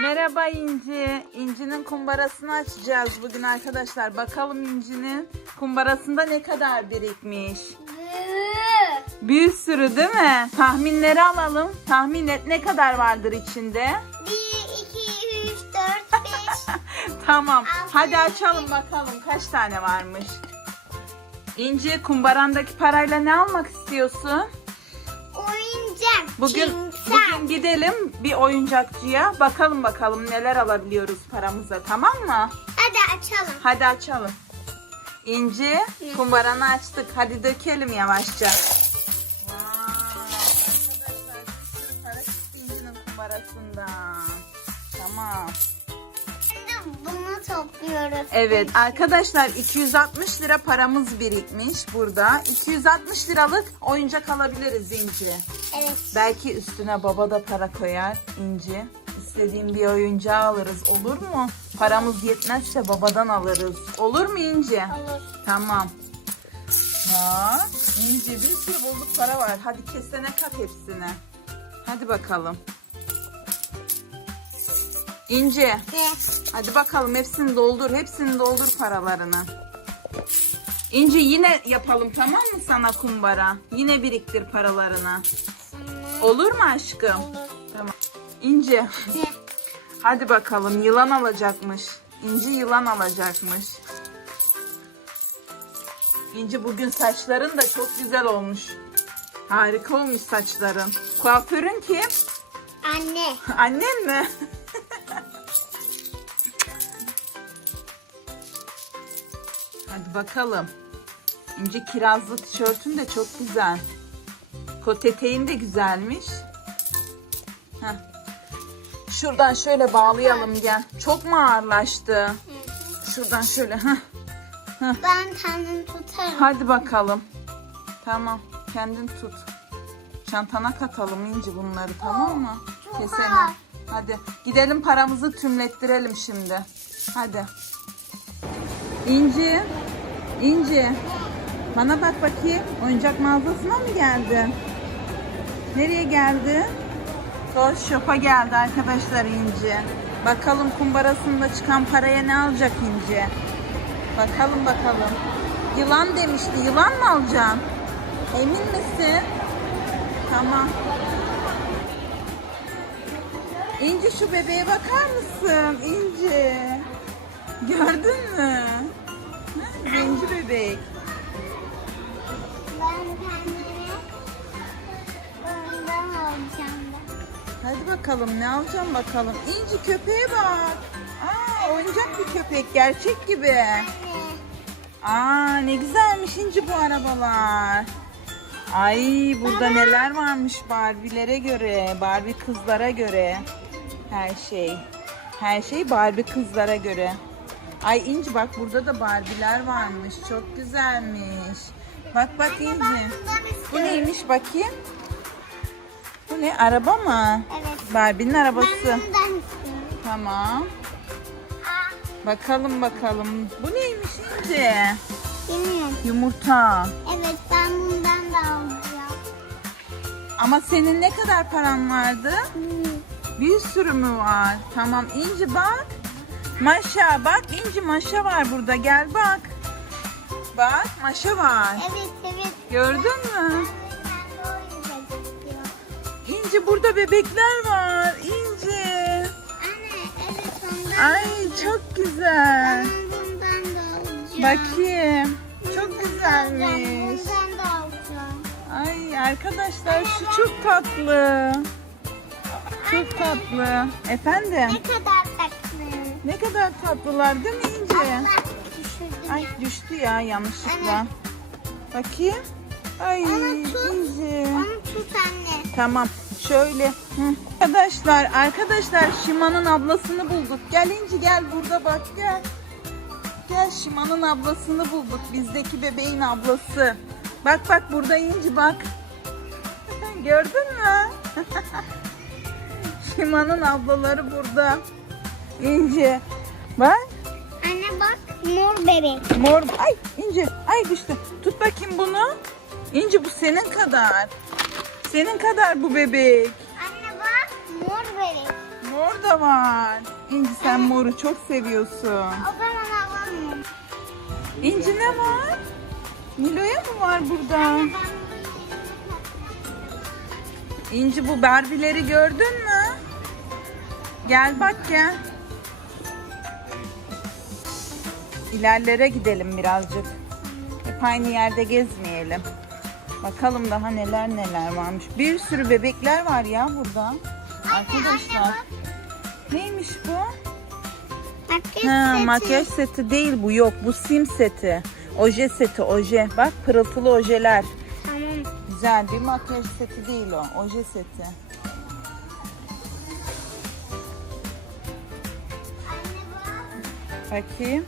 Merhaba İnci. İnci'nin kumbarasını açacağız bugün arkadaşlar. Bakalım İnci'nin kumbarasında ne kadar birikmiş. Bir sürü değil mi? Tahminleri alalım. Tahmin et ne kadar vardır içinde? 1, 2, 3, 4, 5. Tamam. Hadi açalım bakalım kaç tane varmış. İnci kumbarandaki parayla ne almak istiyorsun? Bugün timsah. bugün gidelim bir oyuncakçıya. Bakalım bakalım neler alabiliyoruz paramıza tamam mı? Hadi açalım. Hadi açalım. İnci kumbaranı açtık. Hadi dökelim yavaşça. Vay, arkadaşlar bir sürü para çıktı İnci'nin kumbarasından. Tamam. Bunu topluyoruz. Evet arkadaşlar 260 lira paramız birikmiş burada. 260 liralık oyuncak alabiliriz İnci. Evet. Belki üstüne baba da para koyar İnci. İstediğim bir oyuncağı alırız olur mu? Paramız yetmezse babadan alırız. Olur mu İnci? Olur. Tamam. Bak İnci bir sürü bozuk para var. Hadi kesene kat hepsini. Hadi bakalım. İnci hadi bakalım hepsini doldur. Hepsini doldur paralarını. İnci yine yapalım tamam mı sana kumbara? Yine biriktir paralarını. Olur mu aşkım? Tamam. İnci hadi bakalım yılan alacakmış. İnci yılan alacakmış. İnci bugün saçların da çok güzel olmuş. Harika olmuş saçların. Kuaförün kim? Anne. Annem mi? Hadi bakalım. İnci kirazlı tişörtün de çok güzel. Kot eteğin de güzelmiş. Heh. Şuradan şöyle bağlayalım gel. Çok mu ağırlaştı? Şuradan şöyle. Heh. Ben kendim tutarım. Hadi bakalım. Tamam. Kendin tut. Çantana katalım İnci bunları tamam mı? Keselim. Hadi gidelim paramızı tümlettirelim şimdi. Hadi. İnci. İnci. Bana bak bakayım. Oyuncak mağazasına mı geldin? Nereye geldi? Toz Shop'a geldi arkadaşlar İnci. Bakalım kumbarasında çıkan paraya ne alacak İnci? Bakalım bakalım. Yılan demişti. Yılan mı alacaksın? Emin misin? Tamam. İnci şu bebeğe bakar mısın? İnci. Gördün mü? Zenci bebek. Ben kendime bundan alacağım da. Hadi bakalım ne alacağım bakalım. İnci köpeğe bak. Aa oyuncak bir köpek gerçek gibi. Aa ne güzelmiş İnci bu arabalar. Ay burada neler varmış Barbie'lere göre, Barbie kızlara göre. Her şey. Her şey Barbie kızlara göre. Ay İnci bak burada da Barbie'ler varmış. Çok güzelmiş. Bak bak İnci. Bu neymiş bakayım? Bu ne? Araba mı? Evet. Barbie'nin Ben arabası. bundan istiyorum. Tamam. Bakalım bakalım. Bu neymiş İnci? bilmiyorum. Yumurta. Evet ben bundan da alacağım. Ama senin ne kadar paran vardı? Hmm. Bir sürü mü var? Tamam İnci bak. Maşa bak İnci maşa var burada gel bak. Bak maşa var. Evet evet. Gördün mü? İnci burada bebekler var. İnci. Anne evet ondan Ay çok güzel. Ben bundan da alacağım. Bakayım. Çok güzelmiş. bundan da alacağım. Ay arkadaşlar şu çok tatlı. Çok tatlı. Efendim? Ne kadar. Ne kadar tatlılar değil mi? Allah düşürdüm Ay ya. düştü ya yanlışlıkla. Anne. Bakayım. Ay Onu tut. Onu tut anne. Tamam şöyle. Hı. Arkadaşlar arkadaşlar Şiman'ın ablasını bulduk. Gel İnci gel burada bak gel. Gel Şiman'ın ablasını bulduk. Bizdeki bebeğin ablası. Bak bak burada İnci bak. Gördün mü? Şiman'ın ablaları burada. İnci. Bak. Anne bak mor bebek. Mor. Ay İnci. Ay düştü. Tut bakayım bunu. İnci bu senin kadar. Senin kadar bu bebek. Anne bak mor bebek. Mor da var. İnci sen moru çok seviyorsun. O zaman alalım. İnci ne var? Nilo'ya mı var burada? İnci bu Barbie'leri gördün mü? Gel bak gel. İlerlere gidelim birazcık. Hep aynı yerde gezmeyelim. Bakalım daha neler neler varmış. Bir sürü bebekler var ya burada. Arkadaşlar. Neymiş bu? Makyaj Ha, seti. makyaj seti değil bu yok. Bu sim seti. Oje seti oje. Bak pırıltılı ojeler. Tamam. Güzel bir makyaj seti değil o. Oje seti. Bakayım.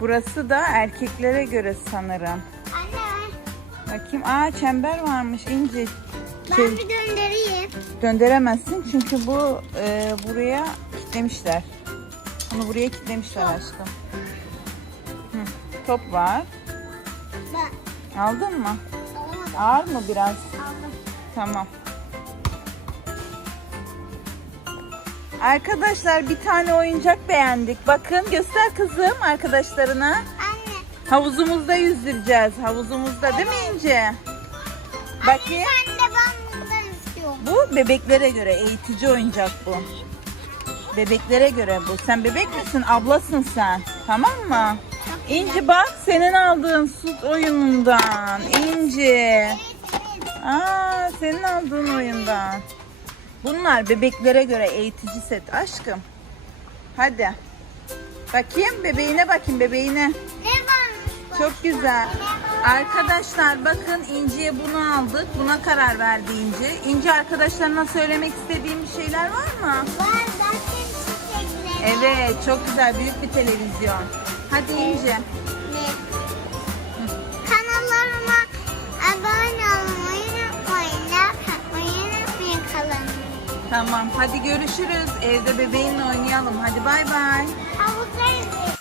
Burası da erkeklere göre sanırım. Anne Bakayım. Aa çember varmış İnci. ben bir döndüreyim. döndüremezsin çünkü bu e, buraya kilitlemişler. Bunu buraya kilitlemişler aşkım. Hı, top var. Ben Aldın mı? alamadım. Ağır mı biraz? Aldım. Tamam. Arkadaşlar bir tane oyuncak beğendik. Bakın göster kızım arkadaşlarına. Anne. Havuzumuzda yüzdüreceğiz. Havuzumuzda değil mi İnci? Bakayım. Anne ben de ben bundan istiyorum. Bu bebeklere göre eğitici oyuncak bu. Bebeklere göre bu. Sen bebek misin? Ablasın sen. Tamam mı? İnci bak senin aldığın süt oyunundan. İnci. Aa senin aldığın oyundan. Bunlar bebeklere göre eğitici set aşkım. Hadi. Bakayım bebeğine bakayım bebeğine. Ne varmış? Çok güzel. Arkadaşlar bakın İnci'ye bunu aldık. Buna karar verdi İnci. İnci arkadaşlarına söylemek istediğim bir şeyler var mı? Var zaten çiçekleri. Evet çok güzel büyük bir televizyon. Hadi İnci. Ne? Tamam hadi görüşürüz. Evde bebeğinle oynayalım. Hadi bay bay.